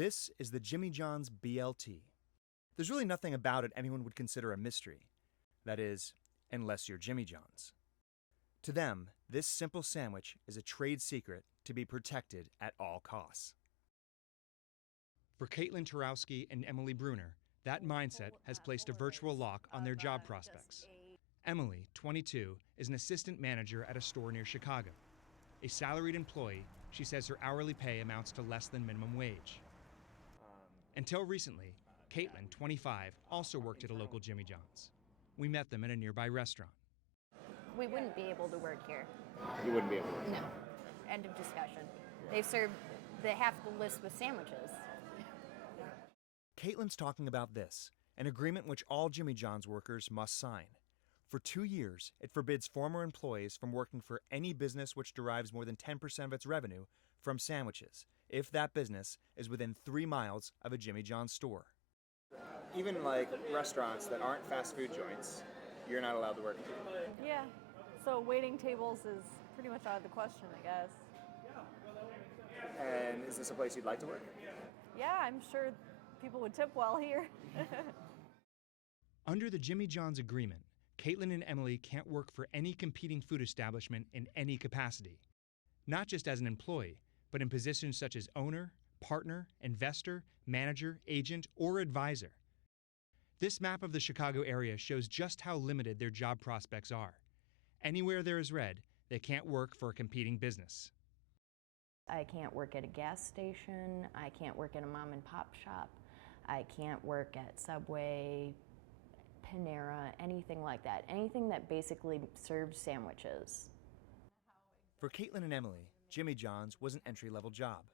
This is the Jimmy John's BLT. There's really nothing about it anyone would consider a mystery. That is, unless you're Jimmy John's. To them, this simple sandwich is a trade secret to be protected at all costs. For Kathleen Turowski and Emily Brunner, that mindset has placed a virtual lock on their job prospects. Emily, 22, is an assistant manager at a store near Chicago. A salaried employee, she says her hourly pay amounts to less than minimum wage. Until recently, Caitlin, 25, also worked at a local Jimmy John's. We met them at a nearby restaurant. We wouldn't be able to work here. You wouldn't be able to? No. End of discussion. They serve half the list with sandwiches. Caitlin's talking about this, an agreement which all Jimmy John's workers must sign. For 2 years, it forbids former employees from working for any business which derives more than 10% of its revenue from sandwiches, if that business is within 3 miles of a Jimmy John's store. Even like restaurants that aren't fast food joints, you're not allowed to work. Yeah, so waiting tables is pretty much out of the question, I guess. And is this a place you'd like to work? Yeah, I'm sure people would tip well here. Under the Jimmy John's agreement, Caitlin and Emily can't work for any competing food establishment in any capacity, not just as an employee, but in positions such as owner, partner, investor, manager, agent, or advisor. This map of the Chicago area shows just how limited their job prospects are. Anywhere there is red, they can't work for a competing business. I can't work at a gas station. I can't work at a mom and pop shop. I can't work at Subway, Panera, anything like that. Anything that basically serves sandwiches. For Caitlin and Emily, Jimmy John's was an entry-level job.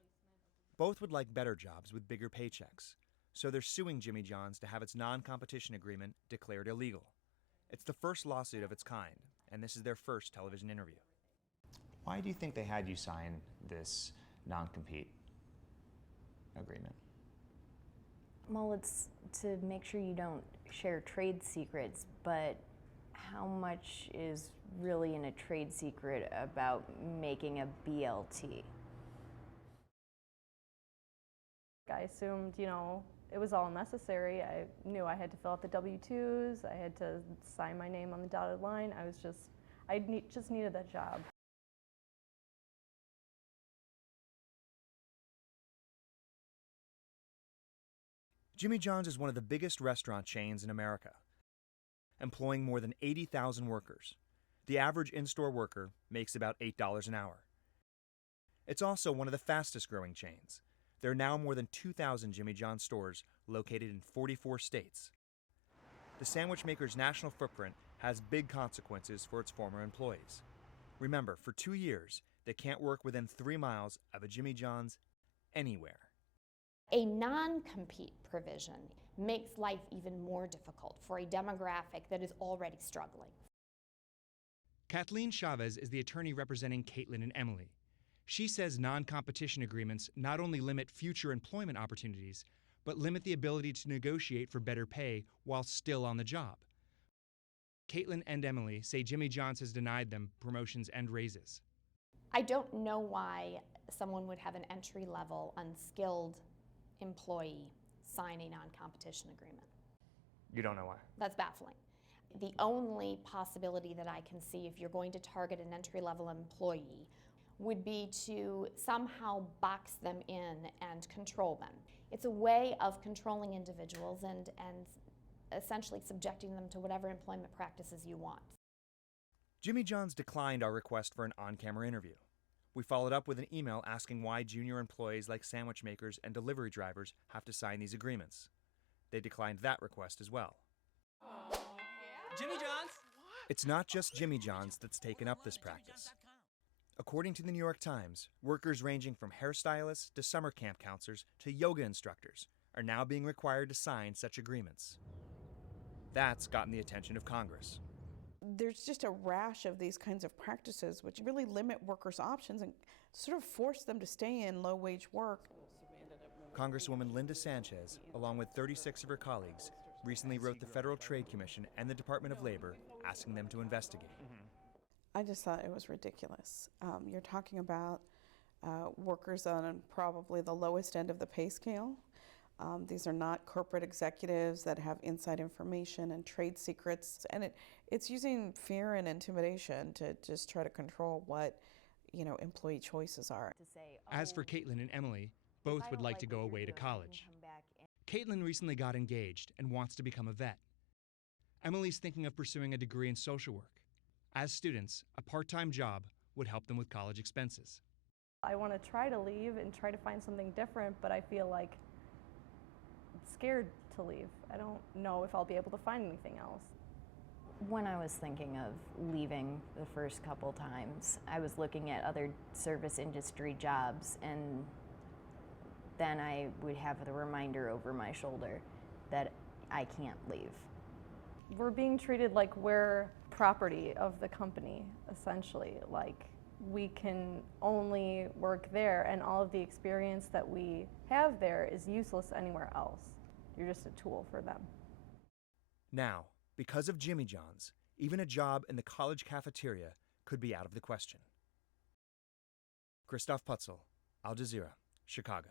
Both would like better jobs with bigger paychecks, so they're suing Jimmy John's to have its non-competition agreement declared illegal. It's the first lawsuit of its kind, and this is their first television interview. Why do you think they had you sign this non-compete agreement? Well, it's to make sure you don't share trade secrets, but how much is really in a trade secret about making a BLT? I assumed, it was all necessary. I knew I had to fill out the W-2s. I had to sign my name on the dotted line. I just needed that job. Jimmy John's is one of the biggest restaurant chains in America, employing more than 80,000 workers. The average in-store worker makes about $8 an hour. It's also one of the fastest growing chains. There are now more than 2,000 Jimmy John's stores located in 44 states. The sandwich maker's national footprint has big consequences for its former employees. Remember, for 2 years, they can't work within 3 miles of a Jimmy John's anywhere. A non-compete provision makes life even more difficult for a demographic that is already struggling. Kathleen Chavez is the attorney representing Caitlin and Emily. She says non-competition agreements not only limit future employment opportunities, but limit the ability to negotiate for better pay while still on the job. Caitlin and Emily say Jimmy John's has denied them promotions and raises. I don't know why someone would have an entry-level, unskilled employee sign a non-competition agreement. You don't know why? That's baffling. The only possibility that I can see if you're going to target an entry-level employee would be to somehow box them in and control them. It's a way of controlling individuals and essentially subjecting them to whatever employment practices you want. Jimmy John's declined our request for an on-camera interview. We followed up with an email asking why junior employees like sandwich makers and delivery drivers have to sign these agreements. They declined that request as well. Jimmy John's? It's not just Jimmy John's that's taken up this practice. According to the New York Times, workers ranging from hairstylists to summer camp counselors to yoga instructors are now being required to sign such agreements. That's gotten the attention of Congress. There's just a rash of these kinds of practices which really limit workers' options and sort of force them to stay in low-wage work. Congresswoman Linda Sanchez, along with 36 of her colleagues, recently wrote the Federal Trade Commission and the Department of Labor asking them to investigate. I just thought it was ridiculous. You're talking about workers on probably the lowest end of the pay scale. These are not corporate executives that have inside information and trade secrets, and it's using fear and intimidation to just try to control what employee choices are. As for Caitlin and Emily, both would like to go away to college. Caitlin recently got engaged and wants to become a vet. Emily's thinking of pursuing a degree in social work. As students, a part-time job would help them with college expenses. I want to try to leave and try to find something different, but I feel like I'm scared to leave. I don't know if I'll be able to find anything else. When I was thinking of leaving the first couple times, I was looking at other service industry jobs, and then I would have the reminder over my shoulder that I can't leave. We're being treated like we're property of the company, essentially. Like we can only work there, and all of the experience that we have there is useless anywhere else. You're just a tool for them. Now, because of Jimmy John's, even a job in the college cafeteria could be out of the question. Christoph Putzel, Al Jazeera, Chicago.